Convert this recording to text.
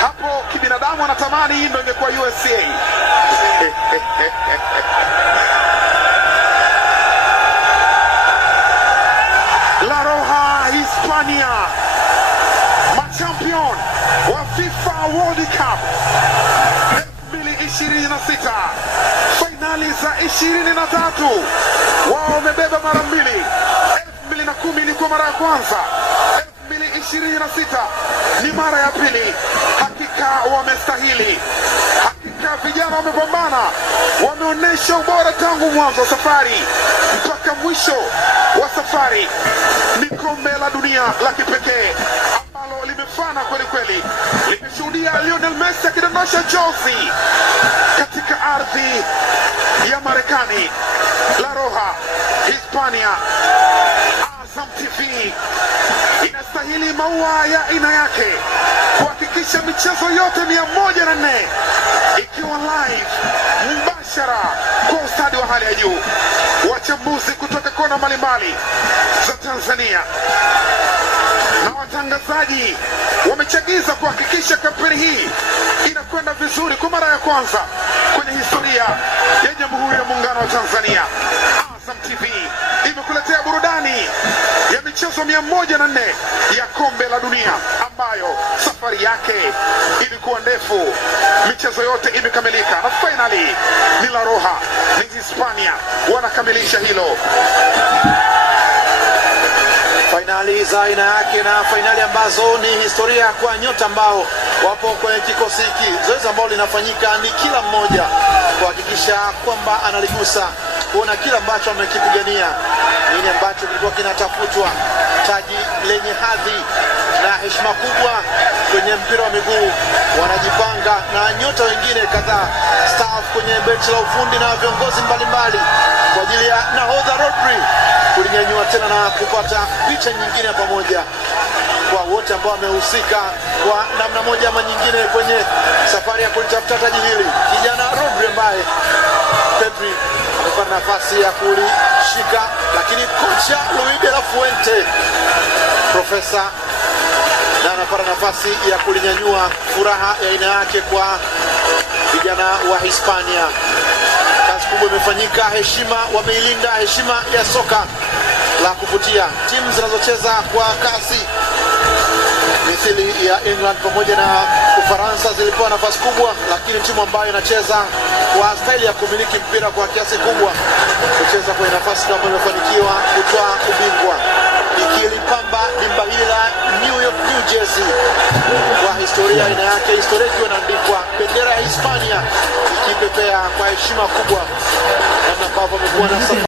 Hapo kibinadamu anatamani hii ndio ingekuwa USA. La Roja, Hispania, machampion wa FIFA World Cup 2026, fainali za 23. Wao wamebeba mara mbili. 2010 ilikuwa mara ya kwanza, 2026 ni mara ya pili. Hakika wamestahili, hakika vijana wamepambana, wameonyesha ubora tangu mwanzo wa safari mpaka mwisho wa safari. Ni kombe la dunia la kipekee ambalo limefana kweli kweli. Limeshuhudia Lionel Messi akidondosha chozi katika ardhi ya Marekani. La Roja, Hispania, Azam TV inastahili maua ya aina yake kuhakikisha michezo yote 104 ikiwa live mbashara kwa ustadi wa hali ya juu. Wachambuzi kutoka kona mbalimbali za Tanzania na watangazaji wamechagiza kuhakikisha kampeni hii inakwenda vizuri kwa mara ya kwanza kwenye historia ya Jamhuri ya Muungano wa Tanzania. Azam TV imekuletea burudani ya michezo 104 ya kombe la dunia ambayo safari yake ilikuwa ndefu. Michezo yote imekamilika na finally ni La Roja, ni Hispania wanakamilisha hilo. Fainali za aina yake na fainali ambazo ni historia kwa nyota ambao wapo kwenye kikosi hiki. Zoezi ambalo linafanyika ni kila mmoja kuhakikisha kwamba analigusa, kuona kila ambacho amekipigania, nini ambacho kilikuwa kinatafutwa, taji lenye hadhi na heshima kubwa kwenye mpira wa miguu. Wanajipanga na nyota wengine kadhaa, staff kwenye benchi la ufundi na viongozi mbalimbali kwa ajili ya nahodha Rodri kulinyanyua tena na kupata picha nyingine ya pamoja kwa wote ambao wamehusika kwa namna moja ama nyingine kwenye safari ya kulitafuta taji hili. Kijana Rodri ambaye Pedri amepata nafasi ya kulishika, lakini kocha Luis de la Fuente profesa na anapata nafasi ya kulinyanyua. Furaha ya aina yake kwa vijana wa Hispania. Kazi kubwa imefanyika, heshima wameilinda, heshima ya soka la kuvutia. Timu zinazocheza kwa kasi mithili ya England pamoja na Ufaransa zilipewa nafasi kubwa, lakini timu ambayo inacheza kwa staili ya kumiliki mpira kwa kiasi kubwa kucheza kwenye nafasi kama imefanikiwa kutwaa ubingwa, ikilipamba dimba hili la New Jersey kwa historia aina yake, historia ikiwa inaandikwa, bendera ya Hispania ikipepea kwa heshima kubwa, na ambavyo wamekuwa na